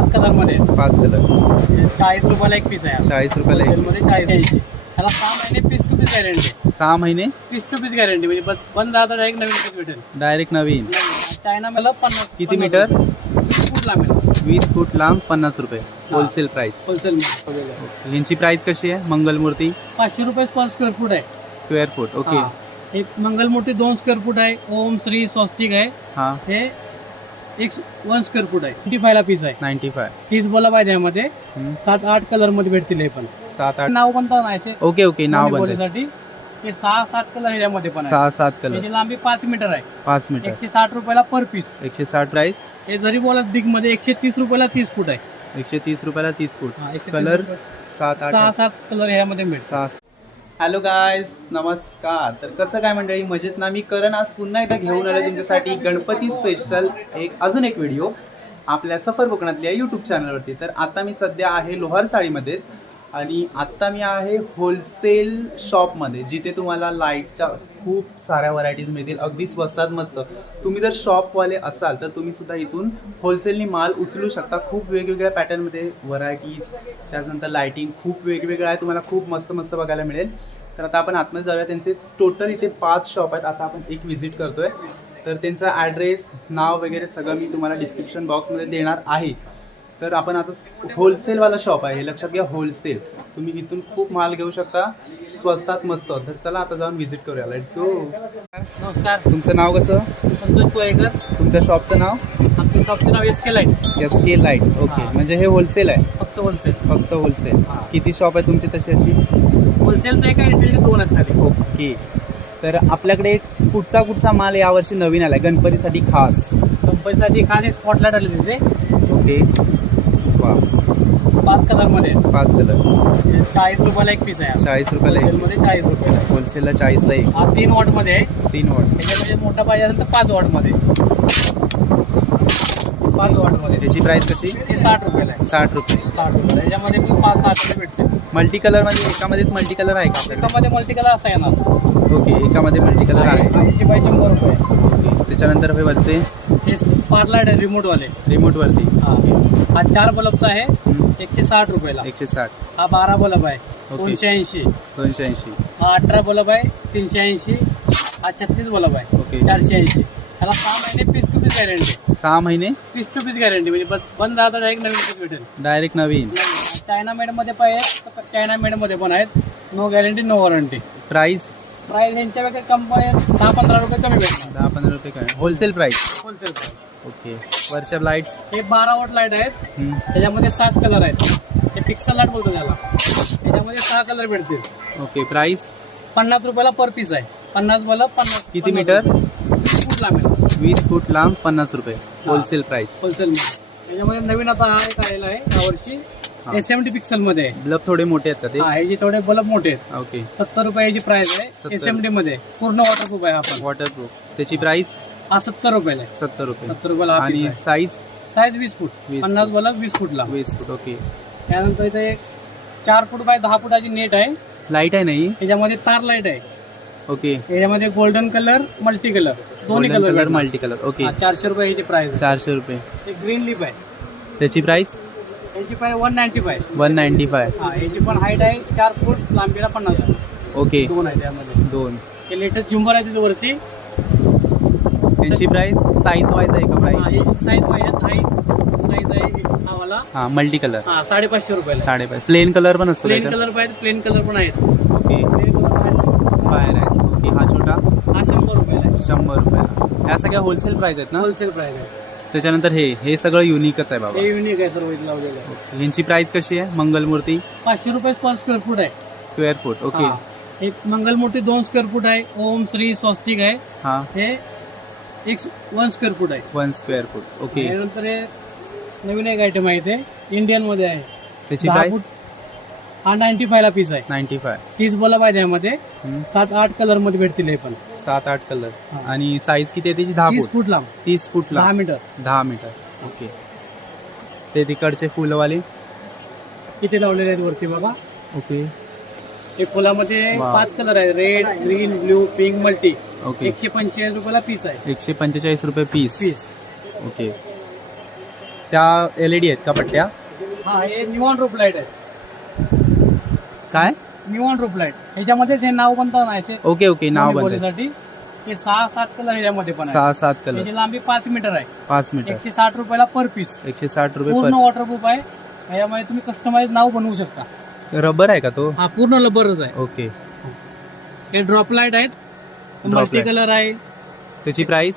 पाच कलर मध्ये. पाच कलर. चाळीस रुपयाला एक पीस आहे चाळीस रुपयाला एक मध्ये चाळीस त्याला सहा महिने पीस टू पीस गॅरंटी सहा महिने? पीस टू पीस गॅरंटी म्हणजे बस- बंद आता डायरेक्ट नवीन पीस भेटेल. डायरेक्ट नवीन. चायना मला पन्नास किती मीटर? फूट लांब वीस फूट लांब पन्नास रुपये. होलसेल प्राइस होलसेल यांची प्राइस कशी आहे? मंगलमूर्ती? पाचशे रुपये पर स्क्वेअर फूट आहे. स्क्वेअर फूट ओके हा. एक मंगलमूर्ती दोन स्क्वेअर फूट आहे. ओम श्री स्वस्तिक आहे. हा. हे एक वन स्क्वेअर फूट आहे. फिफ्टी फायला पीस आहे. नाईन्टी फाय तीस बल्ब आहे त्यामध्ये सात आठ कलरमध्ये भेटतील हे पण. सात आठ. नाव पण तर नाही असे ओके ओके नाव बोलीसाठी हे सहा सात कलर ह्यामध्ये पण आहे. सहा सात कलर याची लांबी पाच मीटर आहे. पाच मीटर एकशे साठ रुपयाला पर पीस एकशे साठ प्राइस हे जरी बोलत बिगमध्ये एकशे तीस रुपयाला तीस फूट आहे. एकशे तीस रुपयाला तीस फूट हा, एकशे तीस कलर रुपये. सात सहा सात कलर ह्यामध्ये मिळतात. सहा हॅलो गायज नमस्कार. तर कसं काय मंडळी? मजेत ना? मी करण आज पुन्हा एकदा घेऊन आलो तुमच्यासाठी गणपती स्पेशल एक अजून एक व्हिडिओ आपल्या सफर कोकणातल्या यूट्यूब चॅनलवरती तर आता मी सध्या आहे लोहार साडीमध्येच आणि आत्ता मी आहे होलसेल शॉपमध्ये जिथे तुम्हाला लाईटच्या खूप साऱ्या व्हरायटीज मिळतील. अगदी स्वस्तात मस्त. तुम्ही जर शॉपवाले असाल तर तुम्ही सुद्धा इथून होलसेलनी माल उचलू शकता. खूप वेगवेगळ्या पॅटर्नमध्ये व्हरायटीज त्यानंतर लाईटिंग खूप वेगवेगळं आहे तुम्हाला खूप मस्त मस्त बघायला मिळेल. तर आता आपण आतमध्ये जाऊया. त्यांचे टोटल इथे पाच शॉप आहेत. आता आपण एक व्हिजिट करतोय. तर त्यांचा ॲड्रेस नाव वगैरे सगळं मी तुम्हाला डिस्क्रिप्शन बॉक्समध्ये देणार आहे. तर आपण आता होलसेलवाला शॉप आहे. हे लक्षात घ्या होलसेल तुम्ही इथून खूप माल घेऊ शकता. स्वस्तात मस्त तर चला आता जाऊन व्हिजिट करूया. लेट्स गो नमस्कार. तुमचं नाव कसं? संतोष कोळेकर तुमच्या शॉपचं नाव? आमच्या शॉपचं नाव S K light S K light okay हा. म्हणजे हे होलसेल आहे? फक्त होलसेल फक्त होलसेल हा. किती शॉप आहे तुमची तशी अशी? होलसेलचं एक आहे रिटेलचे दोन आहेत खाली. ओके तर आपल्याकडे कुठचा कुठचा माल यावर्षी नवीन आलाय? गणपतीसाठी खास. कंपनीसाठी खास एक स्पॉटलाईट आले तिथे ओके कलरमध्ये आहेत. पाच कलर. चाळीस रुपयाला एक पीस आहे. चाळीस रुपयाला एक. चाळीस रुपयाला. होलसेलला चाळीसला एक. हा तीन वॉटमध्ये आहे. तीन वॉट. त्याच्यामध्ये मोठा पाहिजे असेल तर पाच वॉटमध्ये पाच वॉटमध्ये त्याची प्राइस कशी? ते साठ रुपयाला आहे. साठ रुपये. साठ रुपये त्याच्यामध्ये पण पाच साठ रुपये भेटते मल्टी कलरमध्ये एकामध्येच मल्टी कलर आहे का आपल्याकडे? एकामध्ये मल्टी कलर असा येणार. ओके एकामध्ये मल्टी कलर आहे. शंभर रुपये. त्याच्यानंतर हे हे स्पारलाईट आहे रिमोट वाले. रिमोट वरती हा. हा चार बल्बचा आहे एकशे साठ रुपयाला. एकशे साठ. हा बारा बल्ब आहे ओके. दोनशे ऐंशी. दोनशे ऐंशी. हा अठरा बल्ब आहे तीनशे ऐंशी. हा छत्तीस बल्ब आहे ओके. चारशे ऐंशी. त्याला सहा महिने पीस टू पीस गॅरंटी सहा महिने? पीस टू पीस गॅरंटी म्हणजे बस बंद आता डायरेक्ट नवीन पीस भेटेल. डायरेक्ट नवीन. चायना मेडमध्ये पण आहेत तर चायना मेडमध्ये पण आहेत. No guarantee no warranty price price यांच्यापेक्षा company दहा पंधरा रुपये कमी भेटणार. दहा पंधरा रुपये काय wholesale price wholesale price okay वरच्या लाइट हे बारा वॉट लाइट आहेत. त्याच्यामध्ये सात कलर आहेत. हे पिक्सल लाइट बोलतो त्याला. त्याच्यामध्ये सहा कलर भेटतील. ओके प्राइस पन्नास रुपयाला पर पीस आहे. पन्नास बोला पन्नास किती मीटर फूट लांब वीस फूट लांब पन्नास रुपये. होलसेल प्राइस होलसेल मध्ये. त्याच्यामध्ये नवीन आता हा एक आलेला आहे यावर्षी. हा. एस एम टी पिक्सलमध्ये आहे बल्ब थोडे मोठे आहेत का ते? हा हे जे थोडे बल्ब मोठे आहेत. ओके. सत्तर रुपयाची प्राइस आहे. एस एम टी मध्ये. पूर्ण वॉटरप्रूफ आहे आपण वॉटरप्रूफ त्याची प्राइस हा सत्तर रुपयाला आहे. सत्तर रुपये. सत्तर रुपयाला हा आणि साईज साईज वीस फूट. वीस पन्नास फूट. बल्ब वीस फूटला. वीस फूट ओके. त्यानंतर इथे एक चार फूट बाय दहा फुटाची नेट आहे. लाइट आहे नाही त्याच्यामध्ये तार लाइट आहे. ओके. याच्यामध्ये गोल्डन कलर मल्टी कलर दोन्ही colour colour multi colour okay. चारशे रुपये प्राइस चारशे रुपये. ग्रीन लिप आहे. त्याची प्राइस याची price one ninety five one ninety five हा याची पण हाईट आहे चार फूट लांबीला पन्नास आहे. ओके. दोन आहे त्यामध्ये. दोन. हे लेटेस्ट झुंबर आहे तिथे वरती त्यांची प्राइस साईज वाईज आहे का हा प्राइस साईज आहे साईज साईज आहे एक हा वाला हा मल्टी कलर हा साडेपाचशे रुपयाला. साडेपाच. प्लेन कलर पण असतो प्लेन कलर पाहिजे प्लेन कलर पण आहेत. ओके. प्लेन कलर बाहेर आहे. ओके हा छोटा? हा शंभर रुपयाला शंभर रुपयाला. ह्या सगळ्या होलसेल प्राइस आहेत ना? होलसेल प्राइस आहे त्याच्यानंतर हे हे सगळं युनिकच आहे बाबा. हे युनिक आहे सर्व इथं लावलेलं आहे. यांची प्राइस कशी आहे? मंगलमूर्ती? पाचशे रुपये पर स्क्वेअर फूट आहे. स्क्वेअर फूट ओके हा. एक मंगलमूर्ती दोन स्क्वेअर फूट आहे. ओम श्री स्वस्तिक आहे. हा. हे एक वन स्क्वेअर फूट आहे. वन स्क्वेअर फूट ओके त्यानंतर हे नवीन एक आयटम आहे ते. इंडियनमध्ये आहे. त्याची दहा प्राइस फूट. हा नाईन्टी फाय ला पीस आहे. नाईन्टी फाय तीस बल्ब आहे त्यामध्ये सात आठ कलरमध्ये भेटतील हे पण. सात आठ कलर हा. आणि साईज किती आहे त्याची? दहा तीस फूट. फूट लांब. तीस फूट दहा लांब मीटर. दहा मीटर. ओके ते तिकडचे फुलवाले. किती लावलेले आहेत वरती बघा ओके हे फुलामध्ये वा. पाच कलर आहे red green blue pink multi okay एकशे पंचेचाळीस रुपयाला पीस आहे. एकशे पंचेचाळीस रुपये पीस पीस ओके त्या एल ई डी आहेत का पट्ट्या? हा हे निवॉन रूप लाइट आहे. काय? निवॉन रूप लाइट. ह्याच्यामध्येच हे नाव बनतं ना याचे ओके ओके नाव बनते बोलीसाठी हे सहा सात कलर ह्याच्यामध्ये पण आहे. सहा सात कलर. याची लांबी पाच मीटर आहे. पाच मीटर. एकशे साठ रुपयाला पर पीस एकशे साठ रुपये पूर्ण पर वॉटरप्रूफ आहे. याच्यामध्ये तुम्ही कस्टमाइज नाव बनवू शकता. रबर आहे का तो? हा पूर्ण लबरच आहे. ओके. हे ड्रॉप लाइट आहेत. Drop multi light. कलर आहे. त्याची प्राइस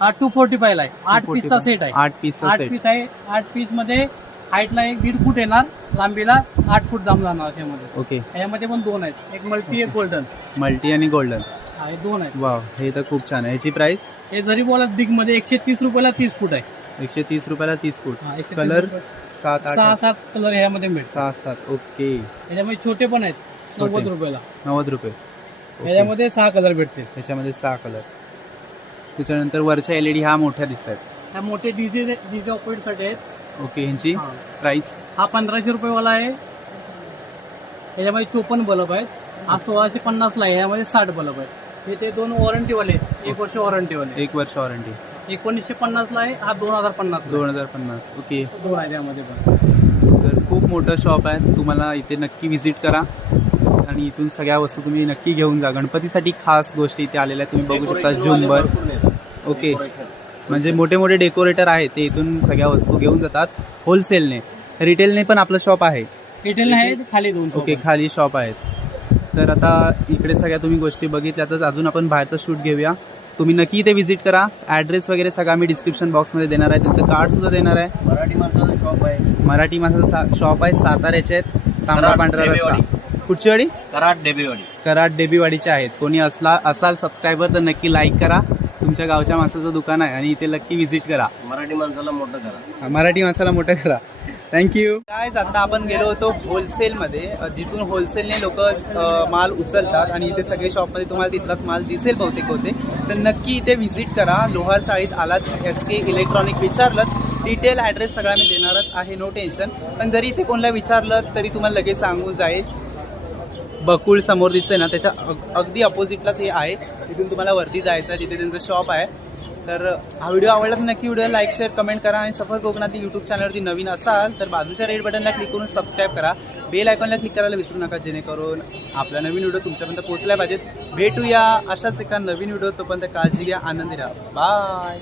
हा टू फोर्टी फाय आहे. आठ पीसचा सेट आहे. आठ पीसचा आठ सेट पीस आहे. आठ पीसमध्ये हाईटला एक दीड फूट येणार लांबीला आठ फूट दाम जाणार याच्यामध्ये. ओके. याच्यामध्ये पण दोन आहेत. एक मल्टी एक गोल्डन मल्टी आणि गोल्डन हा हे दोन आहेत. वाव हे तर खूप छान आहे. याची प्राइस हे जरी बोलत बिगमध्ये एकशे तीस रुपयाला तीस फूट आहे. एकशे तीस रुपयाला तीस फूट. 130 कलर रुपये. सात आठ सहा. सात कलर ह्यामध्ये मिळतात सहा सात. ओके. याच्यामध्ये छोटे पण आहेत. नव्वद. रुपयाला. नव्वद रुपये. ओके. याच्यामध्ये सहा कलर भेटतील. त्याच्यामध्ये सहा कलर त्याच्यानंतर वरच्या एल ई डी हा मोठ्या दिसत आहेत. ह्या मोठे डीजे डीजे ऑपरेटसाठी आहेत. ओके ह्यांची हा. प्राइस हा पंधराशे रुपयेवाला आहे. याच्यामध्ये चोपन्न बल्ब आहेत. हा सोळाशे पन्नासला आहे. यामध्ये साठ बल्ब आहेत. हे ते दोन वॉरंटीवाले आहेत. एक वर्ष वॉरंटीवाले एक वर्ष वॉरंटी एकोणीसशे पन्नासला आहे. हा दोन हजार पन्नास दोन हजार पन्नास. ओके. दोन आहे त्यामध्ये पण. तर खूप मोठं शॉप आहे. तुम्हाला इथे नक्की व्हिजिट करा. आणि इथून सगळ्या वस्तू तुम्ही नक्की घेऊन जा. गणपतीसाठी खास गोष्टी इथे आलेल्या आहेत. तुम्ही बघू शकता झुंबर. ओके. म्हणजे मोठे मोठे डेकोरेटर आहेत ते इथून सगळ्या वस्तू घेऊन जातात होलसेलने रिटेलने पण आपलं शॉप आहे. रिटेल आहे खाली दोन ओके खाली शॉप आहेत. तर आता इकडे सगळ्या तुम्ही गोष्टी बघितल्यातच अजून आपण बाहेरचं शूट घेऊया. तुम्ही नक्की इथे व्हिजिट करा. ॲड्रेस वगैरे सगळा मी डिस्क्रिप्शन बॉक्समध्ये देणार आहे. त्यांचं कार्ड सुद्धा देणार आहे. मराठी माणसाचं शॉप आहे. मराठी माणसाचं शॉप आहे साताऱ्याचे आहेत. तांबडा पांढरा. रस्ता. कुठची वाडी? कराड डेबेवाडी. कराड डेबीवाडीचे आहेत. कोणी असला असाल सबस्क्रायबर तर नक्की लाईक करा. तुमच्या गावच्या माणसाचं दुकान आहे आणि इथे नक्की व्हिजिट करा. मराठी माणसाला मोठं करा. मराठी माणसाला मोठं करा. थँक्यू काय आता आपण गेलो होतो होलसेलमध्ये अ, जिथून होलसेलने लोक माल उचलतात आणि इथे सगळे शॉपमध्ये तुम्हाला तिथलाच माल दिसेल बहुतेक होते तर नक्की इथे व्हिजिट करा. लोहार चाळीत आलात एस के इलेक्ट्रॉनिक विचारलं डिटेल ॲड्रेस सगळा मी देणारच आहे नो टेन्शन पण जरी इथे कोणाला विचारलं तरी तुम्हाला लगेच सांगून जाईल. बकुळ समोर दिसतंय ना त्याच्या अगदी अपोजिटलाच हे आहे. तिथून तुम्हाला वरती जायचं आहे तिथे त्यांचं शॉप आहे. तर हा व्हिडिओ आवडला तर नक्की व्हिडिओ लाईक शेअर कमेंट करा आणि सफर कोकणातील यूट्यूब चॅनलवरती नवीन असाल तर बाजूच्या रेड बटनला क्लिक करून सबस्क्राईब करा. बेल आयकॉनला क्लिक करायला विसरू नका जेणेकरून आपला नवीन व्हिडिओ तुमच्यापर्यंत पोहोचला पाहिजेत. भेटूया अशाच एका नवीन व्हिडिओ तोपर्यंत काळजी घ्या आनंदी राहा. बाय